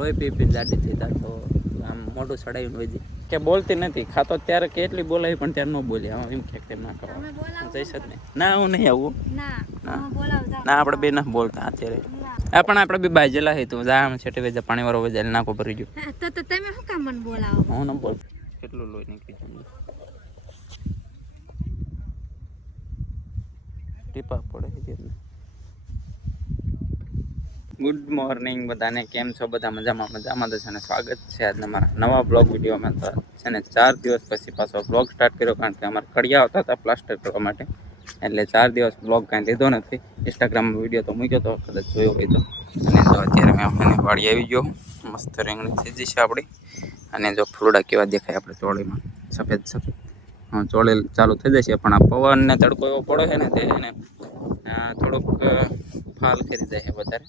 લોહી પી પી જાડી થઈ તા તો આમ મોઢું ચડાવીને વધી કે બોલતી નથી ખાતો ત્યારે કેટલી બોલાવી પણ ત્યારે ન બોલી આમ એમ કે ના કરો જઈશ જ નહીં ના હું નહીં આવું ના આપણે બે ના બોલતા અત્યારે આ પણ આપણે બી બાજેલા હે તું જા છેટે વેજે પાણી વાળો વેજે નાકો ભરી ગયો તો તમે શું કામ મને બોલાવો હું ન બોલ કેટલું લોહી નીકળી જાય ટીપા પડે છે ગુડ મોર્નિંગ બધાને કેમ છો બધા મજામાં તો છે ને સ્વાગત છે આજના મારા નવા બ્લોગ વિડીયોમાં તો છે ને 4 દિવસ પછી પાછો બ્લોગ સ્ટાર્ટ કર્યો કારણ કે અમારે કડિયા આવતા હતા પ્લાસ્ટર કરવા માટે એટલે 4 દિવસ બ્લોગ કાંઈ લીધો નથી ઇન્સ્ટાગ્રામમાં વિડીયો તો મૂક્યો તો કદાચ જોયો હોય તો અને જો અત્યારે મેં આપણે વાડી આવી ગયો મસ્ત રીંગણી થઈ જશે આપણી અને જો ફૂલડા કેવા દેખાય આપણે ચોળીમાં સફેદ સફેદ હા ચોળે ચાલુ થઈ જશે પણ આ પવન ને તડકો એવો પડે છે ને તે એને થોડુંક ફાલ કરી જાય વધારે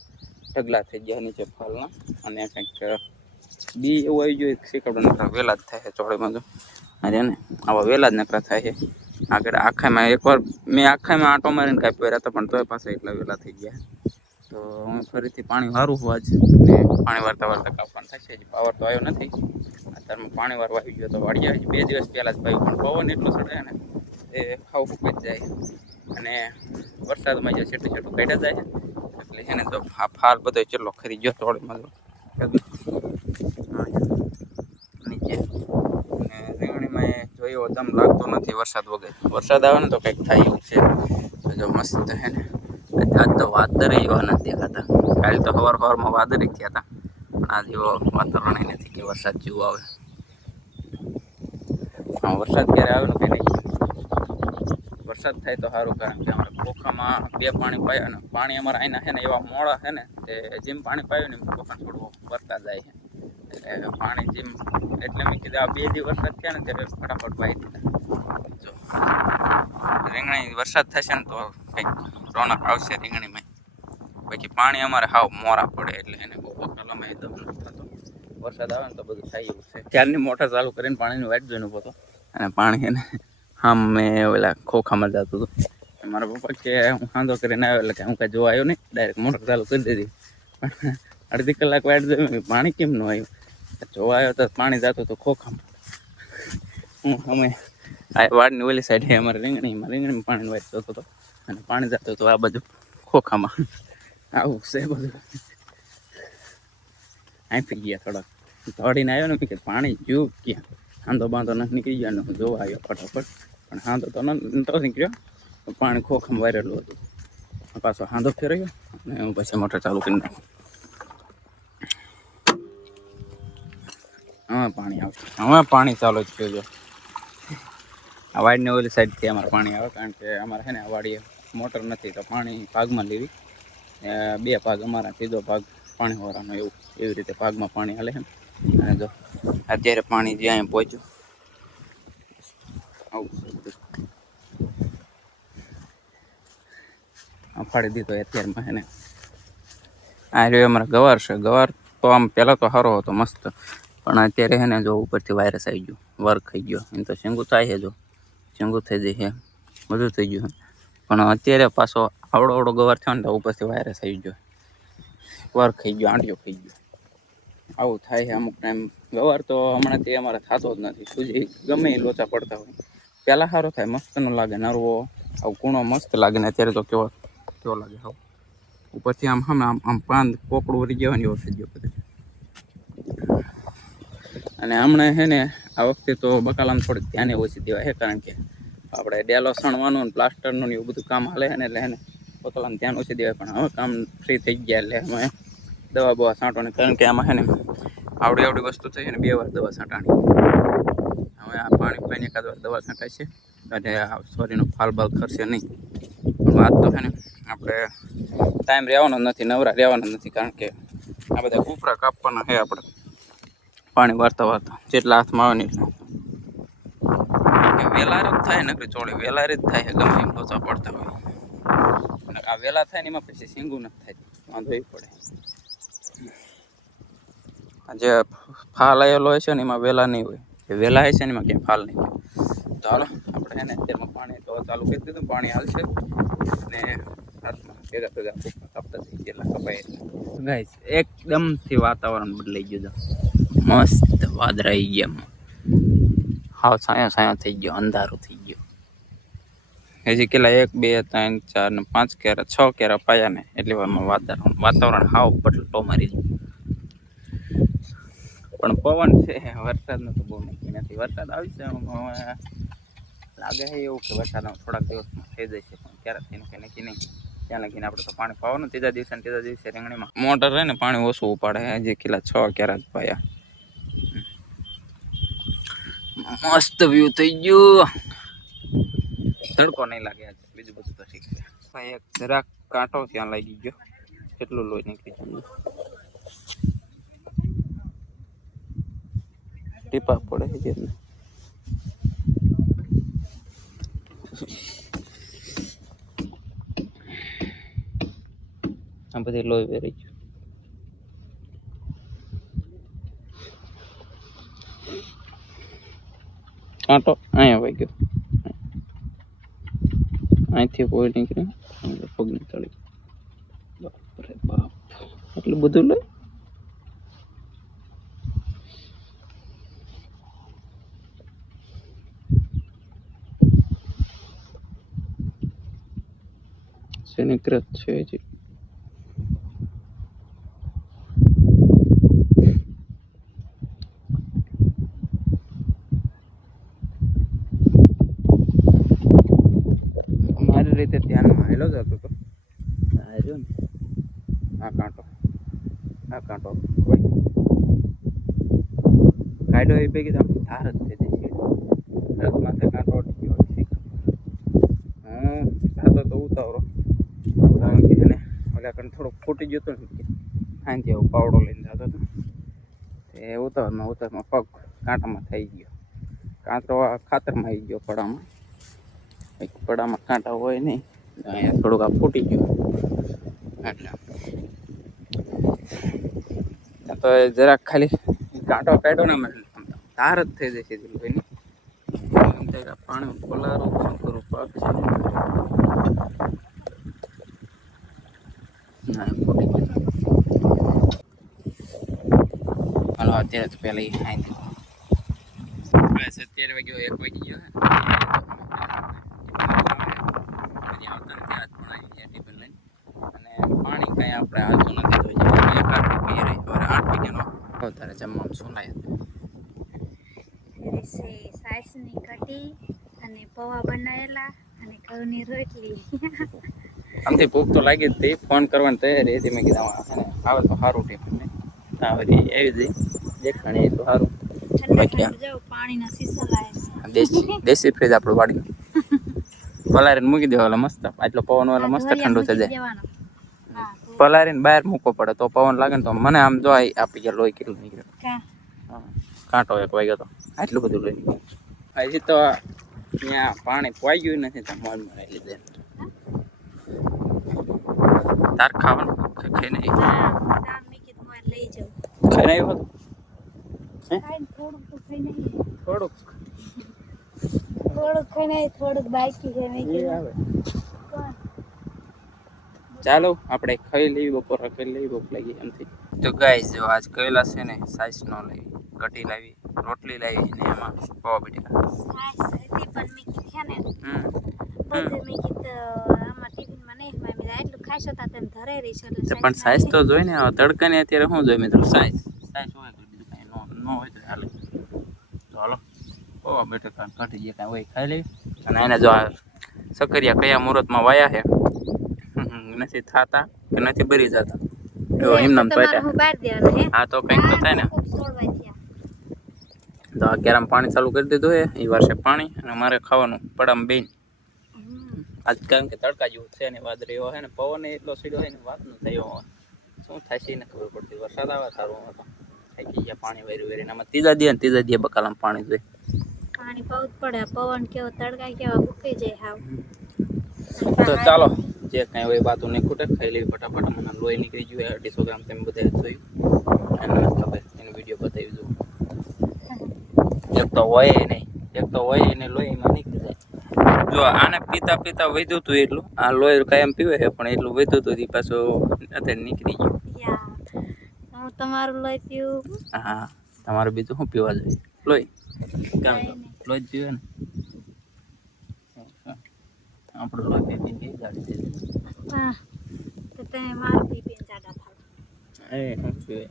ઢગલા થઈ ગયા નીચે ફાલના અને કંઈક બી એવું આવી જોઈએ શીખવડું નકરા વહેલા જ થાય છે ચોળીમાં જો અરે ને આવા વહેલા જ નકરા થાય છે આગળ આખામાં એકવાર મેં આખામાં આંટો મારીને કાંઈ પહેર્યા હતા પણ તોય પાછા એટલા વહેલા થઈ ગયા તો હું ફરીથી પાણી વારું હોવા જ ને પાણી વારતા કાપવાનું થશે હજી પાવર તો આવ્યો નથી અત્યારમાં પાણી વારવા આવી ગયો તો વાળી આવી 2 દિવસ પહેલાં જ પાયું પણ પવન એટલો ચડે ને એ ખાવ ફૂંકાઈ જાય અને વરસાદમાં જે છેટું છેટું કાઢ્યા જાય એટલે છે ને તો આ ફાલ બધો ચેટલો ખરી ગયો ચોળીમાં નીચે અને રીંગણીમાં એ જોયો દમ લાગતો નથી વરસાદ વગર વરસાદ આવે ને તો કંઈક થાય એવું છે જો મસ્ત છે ને આજ તો વાદળ એવા નથી દેખાતા કાલે તો સવારમાં વાદળ થયા હતા પણ આજ એવો વાતાવરણ નથી કે વરસાદ જેવું આવે હા વરસાદ ક્યારે આવે ને કંઈ નહીં વરસાદ થાય તો સારું કારણ કે અમારે ખોખામાં 2 પાણી પાયા ને પાણી અમારા અહીંના છે ને એવા મોડા છે ને તે જેમ પાણી પાયું ને એમ ખોખા થોડું વરતા જાય છે એટલે પાણી જેમ એટલે મેં કીધું આ 2 દિવસ વરસાદ થયા ને ત્યારે ફટાફટ વાઈ દીધા જો રીંગણી વરસાદ થશે ને તો કંઈક રોનક આવશે રીંગણીમાં બાકી પાણી અમારે હાવ મોરા પડે એટલે એને બહુ કલમાં દમ નથી થતો વરસાદ આવે ને તો બધું થાય એવું છે ત્યારની મોટર ચાલુ કરીને પાણીની વાટ જોઈને ઉભો હતો અને પાણી એને હા મેં ઓલા ખોખામાં જતું હતું મારા પપ્પા કે હું સાંધો કરીને આવ્યો એટલે કે હું કાંઈ જોવા આવ્યો નહીં ડાયરેક્ટ મોટર ચાલુ કરી દીધી પણ અડધી કલાક વાટ જોઈ પાણી કેમ ન આવ્યું જોવા આવ્યો તો પાણી જતું હતું ખોખામાં અમે આ વાડની ઓલી સાઈડ અમારે રીંગણીમાં પાણીની વાટ જતો હતો અને પાણી જતું હતું આ બાજુ ખોખામાં આવું છે બધું આપી ગયા થોડાક દોડીને આવ્યો ને કે પાણી જ્યું ક્યાં હાંધો બાંધો નથી નીકળી ગયો ને હું જોવા આવ્યો ફટાફટ પણ હાંધો તો નતો નીકળ્યો પાણી ખોખામાં વારેલું હતું પાછો હાંધો ફેરવ્યો અને હું પછી મોટર ચાલુ કરી નાખું હવે પાણી આવશે હવે પાણી ચાલુ જ થયું જો આ વાડીની ઓલી સાઈડથી અમારે પાણી આવે કારણ કે અમારે છે ને આ વાડીએ મોટર નથી તો પાણી ભાગમાં લેવી 2 ભાગ અમારા સીધો ભાગ પાણી વાળાનો એવું એવી રીતે ભાગમાં પાણી હાલે છે અને જો અત્યારે પાણી જ્યાં પહોંચ્યું આવું ફાડી દીધો અત્યારમાં છે ને આ રહ્યો અમારા ગવાર છે ગવાર તો આમ પહેલાં તો સારો હતો મસ્ત પણ અત્યારે છે ને જો ઉપરથી વાયરસ આવી ગયો વર્ક થઈ ગયો એમ તો શેંગું થાય છે જો શેંગું થઈ જાય છે બધું થઈ ગયું પણ અત્યારે પાછો આવડો ગવાર થયો ને તો ઉપરથી વાયરસ આવી ગયો વર્ક થઈ ગયો આંટીઓ થઈ ગયો આવું થાય છે અમુક ટાઈમ ગવાર તો હમણાં તે અમારે થતો જ નથી સૂજી ગમે એ લોચા પડતા હોય પહેલાં સારો થાય મસ્તનો લાગે નરવો આવું કૂણો મસ્ત લાગે ને અત્યારે તો કેવો લાગે હાવ ઉપરથી આમ આમ પાન કોકડું વળી ગયો ને એવો થઈ ગયો બધું અને હમણાં છે ને આ વખતે તો બકાલામાં થોડીક ધ્યાને ઓછી દેવાય છે કારણ કે આપણે ડેલો સણવાનું ને પ્લાસ્ટરનું ને એવું બધું કામ હાલે છે ને એટલે એને બકાલામાં ધ્યાન ઓછી દેવાય પણ હવે કામ ફ્રી થઈ ગયા એટલે અમે દવા બવા છાંટવાની કારણ કે આમાં છે ને આવડી વસ્તુ થઈ છે ને 2 વાર દવા છાંટાણી હવે આ પાણી પાઈને એકાદ વાર દવા છાંટાય છે અને સોરીનો ફાલ બાલ ખરશે નહીં પણ વાત તો છે ને આપણે ટાઈમ રહેવાનો નથી નવરા રહેવાનો નથી કારણ કે આ બધા કૂપરા કાપવાના છે આપણે પાણી વારતા જેટલા હાથમાં આવે ને એટલા વેલાર જ થાય નકરી ચોળી વેલાર જ થાય ગમે એમ લોચા પડતા હોય આ વેલા થાય ને એમાં પછી શીંગું નથી થાય વાંધો એ પડે જે ફાલ આવેલો હોય છે ને એમાં વેલા નહીં હોય જે વેલા હોય છે ને એમાં ક્યાંય ફાલ નહીં હોય તો હાલો આપણે છે ને અત્યારમાં પાણી તો ચાલુ કરી દીધું પાણી હાલશે ને હાથમાં ભેગા ભેગા ફૂંકા કાપતા થઈ ગયેલા કપાય એટલે ગાઈસ એકદમથી વાતાવરણ બદલાઈ ગયું છે મસ્ત વાદળા આવી ગયા હાવ છાયા છાયા થઈ ગયો અંધારું થઈ ગયો હજી કેટલા 1 2 3 4 ને 5 કેરા 6 કેરા પાયા ને એટલી વારમાં વાતાવરણ હાવ પટલટો મારી દીધું પણ પવન છે વરસાદનો તો બહુ નથી વરસાદ આવી છે લાગે છે એવું કે વરસાદ થોડાક દિવસમાં થઈ જશે પણ ક્યારે થઈને કંઈ નક્કી નહીં ત્યાં લગીને આપણે તો પાણી પાવાનું ત્રીજા દિવસે રીંગણીમાં મોટર રહે ને પાણી ઓછું ઉપાડે હજી કેટલા 6 કેરા જ પાયા મસ્ત વ્યૂ થઈ ગયું તડકો નહીં લાગે આજે બીજું બધું તો ઠીક છે ભાઈ એક જરાક કાંટો ત્યાં લાગી ગયો કેટલું લોહી નીકળી ગયું ટીપા પડે છે આ બધી લોહી વેરી ગયું કાંટો અહીંયા વાઈ ગયો અહીંથી કોઈ નીકળ્યું પગની તળી બાપરે બાપ એટલું બધું લે શનિગ્રહ છે હજી મારી રીતે ધ્યાનમાં હેલો જતો હતો આવ્યો ને આ કાંટો કાઢો એ પૈકી તો ધાર જ થઈ જશે માથે કાંટો અટકી ગયો હું જાતો તો ઉતાવરો કારણ કે એને ઓલા કણ થોડોક ફૂટી ગયો હતો ને હાંજે આવું પાવડો લઈને જતો હતો એ ઉતાવરમાં પગ કાંટામાં થઈ ગયો કાંટો ખાતરમાં આવી ગયો પડામાં કાંટા હોય નહીં અહીંયા થોડુંક આ ફૂટી ગયું એટલે તો જરાક ખાલી કાંટો કાઢ્યો ને ધાર જ થઈ જશે દિલભાઈની પાણી પલારું કરું પાક છે હાલો અત્યારે તો પહેલાં એ ખાઈ દીધું બસ 17 વાગ્યો 1 વાગી ગયો અને પાણી કાંઈ આપણે હાલતું નથી તો 1 8 પી રહી 8 વાગ્યાનો તારે જમવામાં શું લાયા સાસની કઢી અને પૌવા બનાવેલા અને ઘઉંની રોટલી આમથી ભૂખ તો લાગી જ હતી ફોન કરવાની તૈયારી હતી મેં કીધું આવે તો સારું ટિફિન ને આવી જઈ દેખાણી તો સારું પાણીના શીશા લાવે દેશી ફ્રીજ આપણું વાડી પલારીને મૂકી દેવા મસ્ત આટલો પવન વાળો મસ્ત ઠંડુ થઈ જાય પલારીને બહાર મૂકવો પડે તો પવન લાગે ને તો મને આમ જો આપી ગયા લોહી કેટલું નીકળ્યું કાંટો 1 વાગ્યો તો આટલું બધું લોહી નીકળ્યું હજી તો ત્યાં પાણી પોઈ ગયું નથી તો મોજ માં લીધે તાર ખાવાનું ખાઈ નહીં લઈ જાઉં ખાઈ નહીં હતું થોડુંક ખાઈ નહીં થોડુંક બાકી છે મેં કીધું ચાલો આપણે ખાઈ લેવી બપોર ખાઈ લેવી ભૂખ લાગી એમથી તો ગાઈસ જો આજ કહેલા છે ને સાઈસ નો લઈ કઢી લાવી રોટલી લાવી ને એમાં પૌવા બટેકા સાઈસ હતી પણ મેં કીધું ને બધે મેં કીધું આમાં ટિફિનમાં નહીં મેં એટલું ખાશો તા તેમ ધરે રહીશ એટલે પણ સાઈસ તો જોઈ ને તડકાની અત્યારે શું જોઈ મિત્રો સાઈસ હોય તો બીજું કાંઈ ન હોય તો હાલે તો હાલો પૌવા બટેકા કઢી જે કાંઈ હોય ખાઈ લેવી અને એને જો આ સકરિયા કયા મુહૂર્તમાં વાયા છે નથી થતા કે નથી ભરી જતા જો એમ નામ હા તો કંઈક તો થાય ને તો આ કેરામ પાણી ચાલુ કરી દીધું છે એ વર્ષે પાણી અને મારે ખાવાનું પડામાં બેન આજ કારણ કે તડકા જેવું છે ને વાદળી એવો છે ને પવન એટલો સીધો હોય ને વાત ન થયો હોય શું થાય છે ને ખબર પડતી વરસાદ આવે સારું હતો થઈ ગયા પાણી વેરીને આમાં ત્રીજા દિવસે બકાલામાં પાણી જોઈએ પાણી બહુ પડે પવન કેવો તડકા કેવા ઉકી જાય હાવ તો ચાલો જે કાંઈ હોય વાતો નહીં ખૂટે ખાઈ લેવી ફટાફટ મને લોહી નીકળી ગયું 250 ગ્રામ તમે બધા જોયું એને ખબર એનો વિડીયો બતાવી દઉં એક તો હોય નહીં લોહીમાં નીકળી જાય જો આને પીતા પીતા વધ્યું હતું એટલું, આ લોહી કાયમ પીવે છે પણ એટલું વધ્યું હતું એ પાછું અત્યારે નીકળી ગયું. યા હું તમારું લઈ પીવું. હા તમારે બીજું શું પીવા જોઈએ? લોહી કામ લોહી જ પીવે ને. આપણું લોહી પી પી ગાડી દે. હા તો તમે મારું પી પીને જાડા થાવ. શું પીવે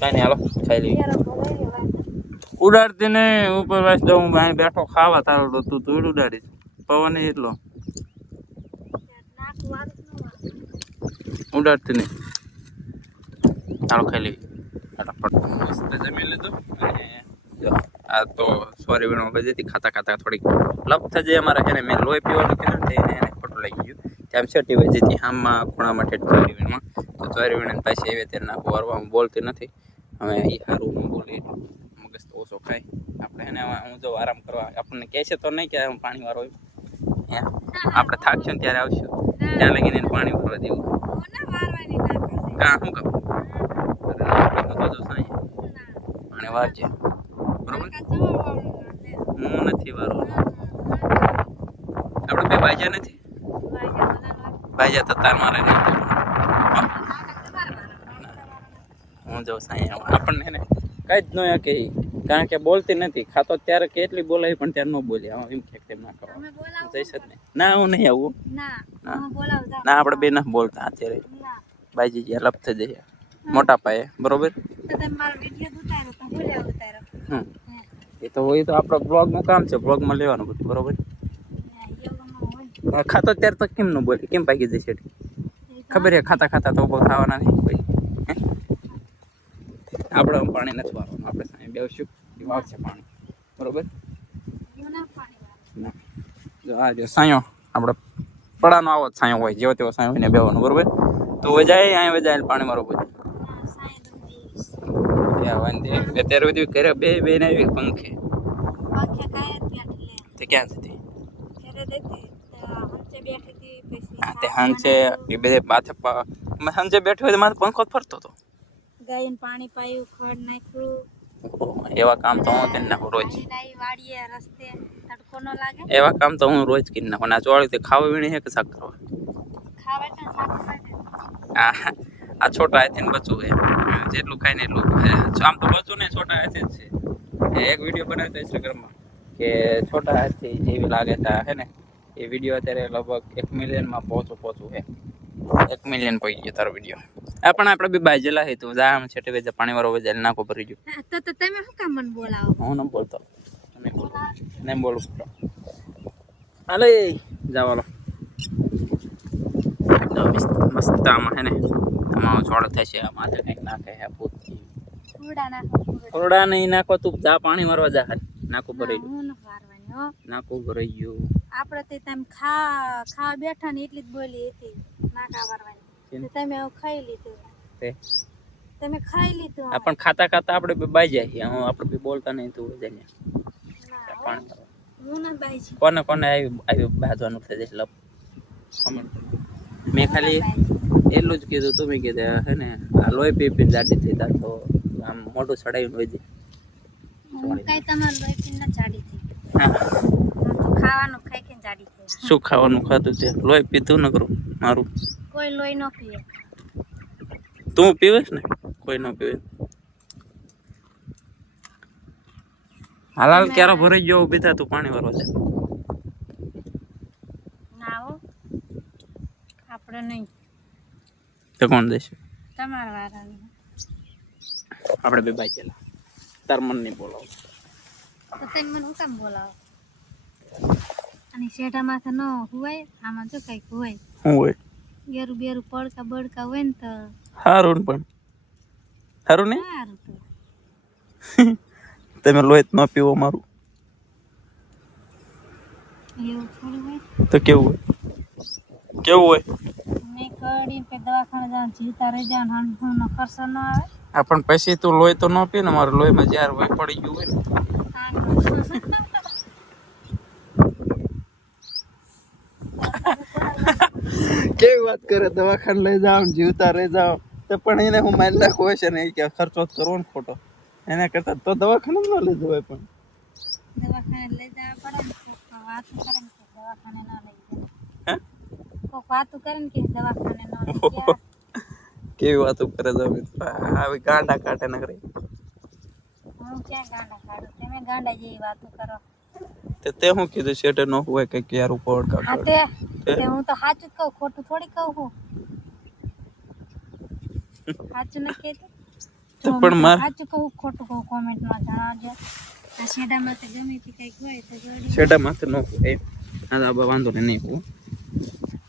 કાંઈ નહીં, હાલો ખાઈ લઈએ. યાર બોલાઈ લેવાય. ઉડાડતી ને ઉપર વાસ દઉં અહીં બેઠો ખાવા તારો તું ધૂળ ઉડાડીશ. પવન એટલો નાક વાળું ન વાળું. ઉડાડતી નહીં. ચાલો ખાઈ લઈએ ફટાફટ. મસ્ત જમી લીધું અને જો આ તો સોરી વીણો બધી ખાતા ખાતા થોડીક લપ થઈ જાય અમારે છે ને. મેં લોહી પીવાનું કીધું ને એને ખોટું લાગી ગયું. ત્યાં છેટી વહી જતી આમમાં ખૂણા માટે ચોરી વીણમાં તો ચોરી વીણીને પાછી એવી ત્યારે નાખું વારવા બોલતી નથી. હવે એ સારું હું બોલી મગજ તો ઓછો ખાય આપણે એને. હું જો આરામ કરવા આપણને કહે છે તો નહીં કે હું પાણી વાળો આપણે થાકશું ને ત્યારે આવશું ત્યાં લગીને એને પાણી ભરવા દેવું. કાં શું કહું પાણી વારજે બરોબર. હું નથી વારો. આપણે બે ભાઈજા નથી ભાઈજા તો તાર મારે નહીં. હું જો સાંઈ આપણને એને કઈ જ ન કે કારણ કે બોલતી નથી. ખાતો ત્યારે કેટલી બોલાવી પણ ત્યારે ન બોલી. એમ કે તેમ ના કરો જઈશ જ નહીં. ના હું નહીં આવું. ના આપણે બે ના બોલતા અત્યારે. બાઈજી જ્યાં લપ થઈ જઈએ મોટા પાયે બરોબર. એ તો હોય તો આપણો બ્લોગનું કામ છે. બ્લોગમાં લેવાનું બધું બરોબર. ખાતો ત્યારે તો કેમ ન બોલે? કેમ પાકી જશે? ખબર છે ખાતા ખાતા તો ઉભો થવાના નહીં કોઈ. આપણે પાણી નથી વાળવાનું. આપણે સાંઈ બેસશું વાવશે પાણી બરોબર. જો આ જો સાયો આપણે પડાનો આવો સાયો હોય જેવો તેવો સાયો હોય ને બેવાનું બરોબર. તો વજાય અહીં વજાય પાણી મારો બધું અત્યારે બધી ઘરે બે બેન આવી પંખે તે ક્યાં હતી તે હાંચે એ બધે માથે સાંજે બેઠી હોય તો માથે પંખો જ ફરતો હતો. ગાયને પાણી પાયું, ખડ નાખ્યું. એવા કામ તો હું કરી નાખું રોજ. વાડીએ રસ્તે તડકો ન લાગે. એવા કામ તો હું રોજ કરી નાખું. આ ચોળી તે ખાવા વીણી છે કે શાક કરવા ખાવા તો આ છોટા હાથે ને બચવું છે. જેટલું ખાય ને એટલું આમ તો બચવું ને છોટા હાથે જ છે. એક વિડીયો બનાવ્યો હતો ઇન્સ્ટાગ્રામમાં કે છોટા હાથથી જેવી લાગે છે હે ને. એ વિડીયો અત્યારે લગભગ 1 મિલિયનમાં પહોંચવું છે. 1 મિલિયન પહોંચી ગયો તારો વિડીયો. આ પણ આપણે બી બાજેલા હે તું જા આમ છેટે વેજે પાણી વાળો વેજે નાખો ભરી ગયો. તો તમે શું કામ મને બોલાવો? હું ન બોલતો. નહીં બોલું. હાલે જાવ હાલો. મસ્ત આમાં હે ને આમાં છોડ થશે. આ માથે કંઈક નાખે હે ભૂત. થોડા નહીં નાખો તું જા પાણી મારવા જા. નાખું ભરાઈ ગયું. નાખું ભરાઈ ગયું. આપણે તે તમે ખાવા બેઠા ને એટલી જ બોલી હતી નાકા વારવાની. તમે ખાઈ લીધું. તમે ખાઈ લીધું. પણ ખાતા ખાતા આપણે બે બાઈ જાય. આપણે બી બોલતા નહીં તું જઈને પાણી. હું ના બાઈ છું. કોને કોને આવી બાજવાનું થઈ જશે લપ. મેં ખાલી એટલું જ કીધું. તું મેં કીધું હે ને આ લોહી પી પીને જાડી થઈ તા તો આમ મોઢું ચડાવીને હોય દે. કઈ તમારું લોહી પીને જાડી થઈ. ખાવાનું ખાઈ કે જાડી થઈ. શું ખાવાનું ખાતું તે લોહી પીતું ન કરું મારું. કોઈ લોહી ન પીવે. તું પીવેશ ને? કોઈ ન પીવે. હાલ ક્યારે ભરાઈ ગયો ઊભી થા તું પાણી વાળો છે. ના હો આપણે નહીં. તો કોણ દેશે? તમારા વાળાને. આપણે બે બાઈ ચેલા તાર મન નહીં બોલાવો. તો તમે મને શું કામ બોલાવો? અને શેઠા માથે ન હોય આમાં જો કઈક હોય. શું હોય? ગેરું બેરું પડકા બડકા હોય ને તો સારું પણ સારું ને. સારું તો તમે લોહી ન પીવો મારું. એવું થોડું હોય. તો કેવું હોય? કેવું હોય? મેં કડી કે દવાખાને જાવ જીતા રહી જાવ હણનો ખર્ચો ન આવે. આ પણ પછી તું લોહી તો ન પી ને. મારું લોહીમાં જ્યાર હોય પડી ગયું હોય ને. કેવી વાત કરે? દવાખાને લઈ જાવ જીવતા રહી જાવ તો પણ એને હું મારી નાખું હોય છે ને કે ખર્ચો જ કરવો ને ખોટો. એના કરતા તો દવાખાને ન લઈ જવાય. પણ દવાખાને લઈ જવા પડે ને વાતું કરે ને કે દવાખાને ન લઈ જાય. હે કોક વાતું કરે ને કે દવાખાને ન લઈ જાય. કેવી વાતો કરે છે મિત્ર આવી ગાંડા કાઢે ન કરે હું ક્યાં ગાંડા કાઢું? તમે ગાંડા જેવી વાતો કરો. તે હું કીધું શેઠે નો હોય કે ક્યાર ઉપર હા તે હું તો સાચું જ કહું, ખોટું થોડી કહું હું. સાચું ન કહેતી પણ માર સાચું કહું ખોટું કહું કોમેન્ટમાં જણાવજો. આ શેડામાં તો ગમે તે કંઈક હોય તો જોડી શેઠા માથે નો હોય હા આ વાંધો નહીં હું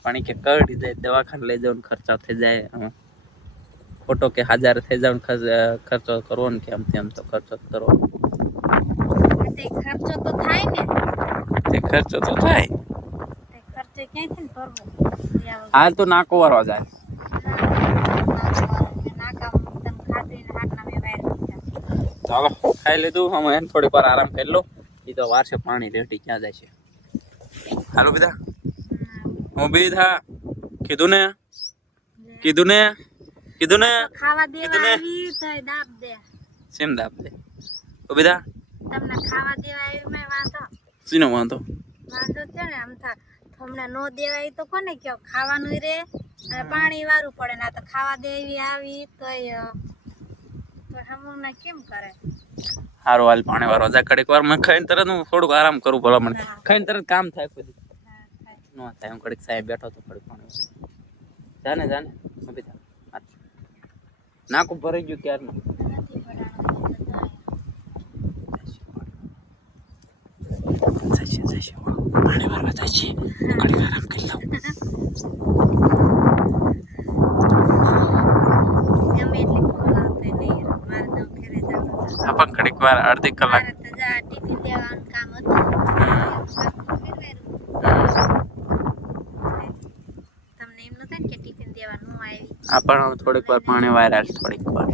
પાણી કે કરડી જાય દવાખાને લઈ જવાનો ખર્ચા થઈ જાય આમાં ખોટો કે 1000 થઈ જવાનો ખર્ચો કરવો ને કે આમ તેમ તો ખર્ચો જ કરવો તે ખર્ચો તો થાય ને. તે ખર્ચો તો થાય તે ખર્ચો ક્યાંથી ને ભરવો? હાલ તો નાકો વાળવા જાય નાકા તમે ખાધીને હાથના મેં વાયર ચાલો ખાઈ લીધું અમે એને થોડી વાર આરામ કરી લો એ તો વાર છે પાણી રેટી ક્યાં જાય છે હાલો બીધા હું બીધા કીધું ને ખાવા દેવા આવી તો દાબ દે. સેમ દાબ દે ઓ બીધા તમને ખાવા દેવા આવી મેં વાંધો સીનો વાંધો છે ને આમ થા તમને નો દેવાય તો કોને કયો ખાવાનું રે અને પાણી વારું પડે ના તો ખાવા દેવી આવી તોય તો હમણાં કેમ કરે? હારું હાલ પાણી વાળવા જાય કડીક વાર મેં ખાઈને તરત હું થોડુંક આરામ કરું ભલા મને ખાઈને તરત કામ થાય કોઈ નો થાય હું કડીક સાહેબ બેઠો તો કડીક પાણી જાને અભી જા નાકું ભરાઈ ગયું ક્યારનું પાણી વાળવા જાય છે કડીક આરામ કરી લઉં ગમે એટલે કોલ આવતો નહીં મારે તો ઘરે જવાનું હા પણ કડીક વાર અડધી કલાક મારે તો જા ટિફિન દેવાનું કામ હતું તમને એમ નતું કે ટિફિન દેવાનું આવી આ પણ થોડીક વાર પાણી વાયર થોડીક વાર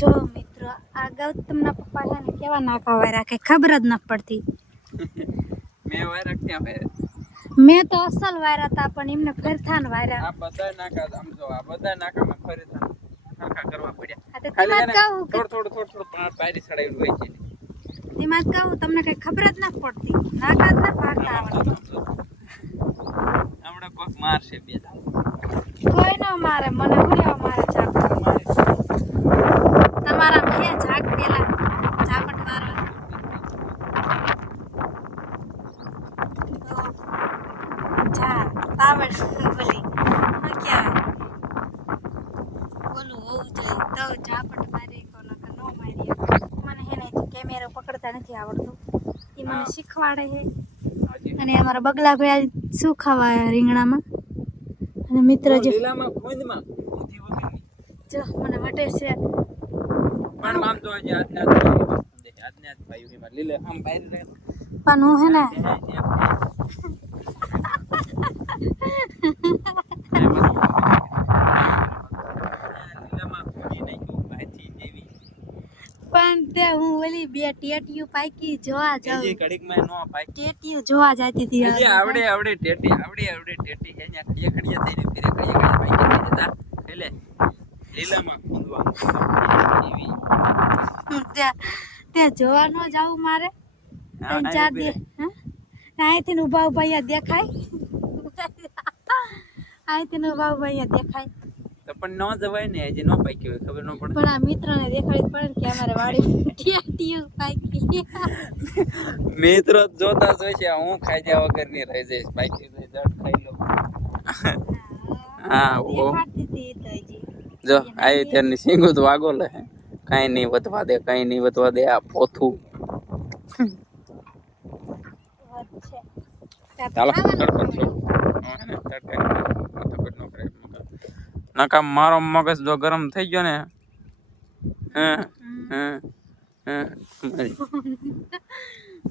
જો મિત્રો આ ગૌતમના પપ્પા છે ને કેવા નાકા વાયરા કઈ ખબર જ ન પડતી. મેં વાયરા ક્યાં વાયરા મેં તો અસલ વાયરા હતા પણ એમને ફેરથાન વાયરા. આ બધા નાકા આમ જો આ બધા નાકામાં ફરીથાન નાકા કરવા પડ્યા આ તો તેમાં જ કહું કે થોડું પાયરી ચડાવીને હોય છે તેમાં જ કહું તમને કઈ ખબર જ ન પડતી નાકા જ ન પાડતા આવડતું. હમણાં કોક મારશે બે દાવ કોઈ ન મારે મને હું લેવા મારે ઝાપટ તમારા બે ઝાક પેલા ઝાપટ મારો જા તાવડ બોલી હું ક્યાં બોલું હોવું જોઈએ તો ઝાપટ મારી કોનો કે નો મારી મને હે ને કેમેરો પકડતા નથી આવડતું એ મને શીખવાડે છે. અને અમારા બગલા ભાઈ શું ખાવા રીંગણામાં અને મિત્ર જે લીલામાં ખુંદમાં જો મને વટે છે પણ આમ તો આજે આજના ભાઈ એમાં લીલે આમ બહાર રહે પણ હું હે ને પણ તે હું ઓલી બે ટેટીયું પાકી જોવા જાઉં ઘડીકમાં નો પાય ટેટીયું જોવા જતી હતી આવડે ટેટી હે ને ખડિયા થઈને ફિરે ખડિયા પાઈ કે જા એટલે લીલામાં ખુંદવા એવી તે જોવા ન જાવું મારે ત્રણ ચાર દે અહીંથી ઉભા અહીંયા દેખાય અહીંથી ઉભા અહીંયા દેખાય તો પણ ન જવાય ને હજી ન પાકી હોય ખબર ન પડે પણ આ મિત્રને દેખાડી પડે કે અમારે વાડી ટેટીયું પાકી મિત્રો જોતા જોઈ છે હું ખાઈ ગયા વગર ની રહી જઈશ પાકી જડ ખાઈ લઉં હા ઓ દેખાડતી હતી તો હજી જો આઈ તેની સિંગુ તો વાગો લે કઈ નહીં વધવા દે આ પોથું ચાલો નકા મારો મગજ જો ગરમ થઈ ગયો ને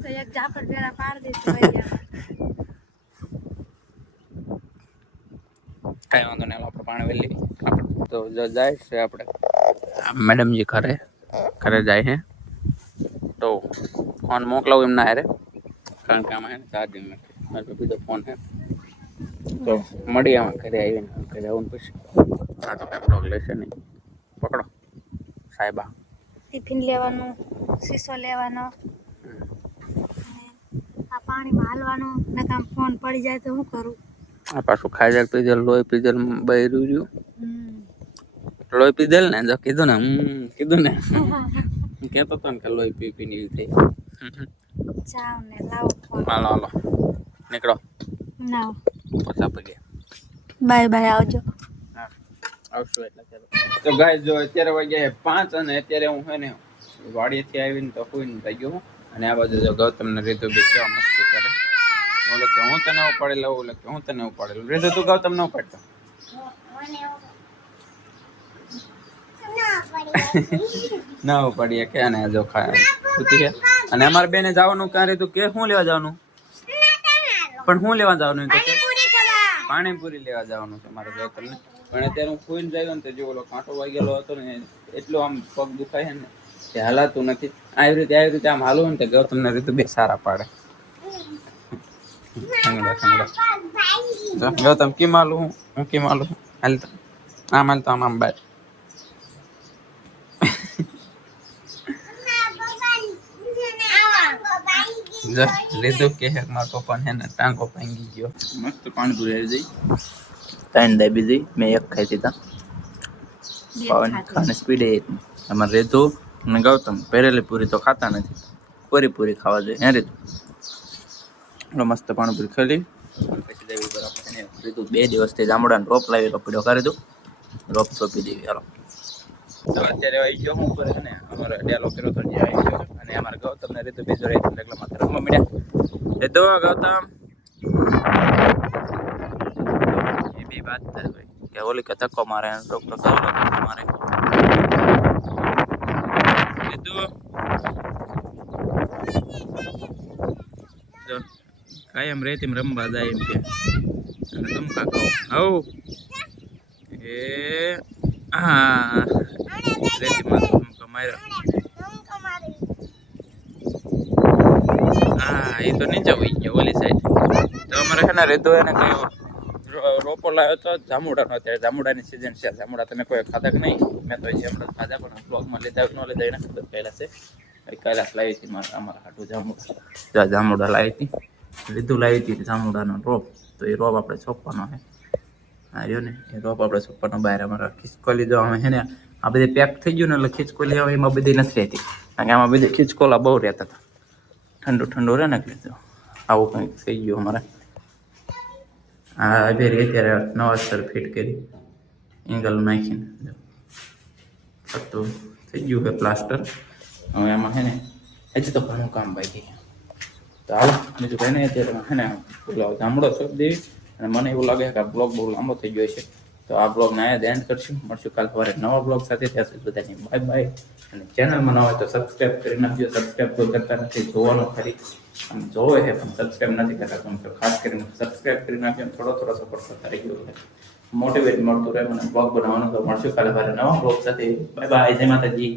તો એક ઝાપટ ભેળા પાડ દીધું કઈ વાંધો નહીં આપણે પાણી વેલી તો જાય છે આપણે મેડમજી ઘરે જાય છે તો ફોન મોકલાવું એમના હારે કારણ કે આમાં ચાર્જિંગ નથી મારો બીજો ફોન છે તો મળી આમાં ઘરે આવીને ઘરે આવું પછી આ તો કંઈ બ્લોગ લેશે નહીં પકડો સાહેબા ટિફિન લેવાનું શીશો લેવાનો પાણીમાં હાલવાનું ને કામ ફોન પડી જાય તો શું કરું? આ પાછું ખાઈ જાય પીધેલ લોહી પીધેલ બૈરું રહ્યું. લોહી પીધેલ ને જો કીધું ને કીધું ને કહેતો હતો ને કે લોહી પી પીને એવી થઈ. જાવ ને લાવો ફોન. હાલો હાલો નીકળો ના પછા પગ્યા. બાય બાય આવજો. હા આવશું એટલે તો ગાઈસ જો અત્યારે વાગ્યા 5 અને અત્યારે હું છે ને વાડીએથી આવીને તો સુઈને થઈ ગયો. અને આ બાજુ જો ગૌતમ ને રીતુ બી કેવા મસ્તી કરે. ઓલો કે હું તને ઉપાડી લઉં, ઓલો કે હું તને ઉપાડી લઉં. રીતુ તું ગૌતમ ન ઉપાડતો. ના ઉપાડીએ કે અને જો ખાતી છે. અને અમારે બેને જવાનું ક્યાં રીતું કે શું લેવા જવાનું? પણ શું લેવા જવાનું તો કે પાણીપુરી લેવા જવાનું છે મારે ગૌતમ ને. પણ અત્યારે હું સુઈને જાય ને તો જો ઓલો કાંટો વાગેલો હતો ને એટલો આમ પગ દુખાય છે ને તે હાલાતું નથી. આવી રીતે આમ હાલું ને તો ગૌતમ ને રીતુ બે સારા પાડે. ગૌતમ કેમ હાલું હું કેમ હાલું હાલતા આમ હાલતો આમ બાય. લીધું કે મારા પપ્પા ને ટાંકો ભાંગી ગયો. મસ્ત પાણીપુરી આવી જઈ 3 દાબી જઈ મેં એક ખાઈ દીધા. પાવન ખાને સ્પીડે અમારે રીતુ અને ગૌતમ પહેરેલી પૂરી તો ખાતા નથી. પૂરી ખાવા જોઈએ હે રીતુ. મસ્ત પાણીપુરી ખાલી પછી દેવી બરાબર ને રીતુ 2 દિવસથી જામડાનો રોપ લાવેલો પડ્યો કરી દઉં રોપ સોંપી દેવી. હાલો તો અત્યારે આવી ગયો હું કરે ને અમારે ડેલો કર્યો તો જે આવી ગયો. અને અમારે ગૌતમ ને રીતુ બીજો રહી એટલે માથે રમવા મળ્યા. રીતુ ગૌતમ એ બી વાત થાય ભાઈ કે ઓલી કે ધક્કો મારે ડોક્ટર ધક્કો મારે. રીતુ જો કાયમ રેતીમ રમવા જાય એમ કે અને તમકા કહો આવ એ હા રેતીમાં તમકા માર્યો. હા એ તો નીચે વહી ગયો ઓલી સાઈડ. તો અમારે છે ને રીતુ એને કયો રોપો લાવ્યો તો જામુડાનો. અત્યારે જામુડાની સિઝન છે. જામુડા તમે કોઈ ખાધા કે નહીં? મેં તો હમણાં ખાધા પણ બ્લોગમાં લીધા ન લીધા એને ખબર પહેલા છે. કૈલાસ લાવી હતી અમારા હાટું જામુડા. જામુડા લાવી હતી રીતુ લાવી હતી જામુડાનો રોપ. તો એ રોપ આપણે સોંપવાનો છે. હા રહ્યો ને એ રોપ આપણે સોંપવાનો બહાર અમારા ખિસકોલી જો અમે છે ને આ બધી પેક થઈ ગયું ને એટલે ખિસકોલી હવે એમાં બધી નથી રહેતી. કારણ કે આમાં બધી ખિસકોલા બહુ રહેતા હતા. ઠંડુ રહે ને એટલે આવું કંઈક થઈ ગયું અમારે. હા બે અત્યારે નવા સ્તર ફિટ કરી એંગલ નાખીને તો થઈ ગયું છે પ્લાસ્ટર. હવે એમાં છે ને હજી તો ઘણું કામ બાકી છે. તો આવો બીજું કંઈ નહીં. અત્યારે છે ને પેલો જામડો ચોપ દેવી. અને મને એવું લાગે કે આ બ્લોગ બહુ લાંબો થઈ ગયો છે. તો આ બ્લોગને અહીંયા એન્ડ કરશું. મળશું કાલ સવારે નવા બ્લોગ સાથે. ત્યાં સુધી બધાની બાય બાય. અને ચેનલમાં ન હોય તો સબસ્ક્રાઈબ કરી નાખજો. સબસ્ક્રાઈબ કોઈ કરતા નથી જોવાનું ખરી આમ જોવે છે પણ સબસ્ક્રાઈબ નથી કરતા. તો ખાસ કરીને સબસ્ક્રાઈબ કરી નાખજો. થોડો સપોર્ટ કરતા રહી ગયો મોટિવેટ મળતું રહે મને બ્લોગ બનાવવાનું. તો મળશું કાલે સવારે નવા બ્લોગ સાથે. Bye bye. જય માતાજી.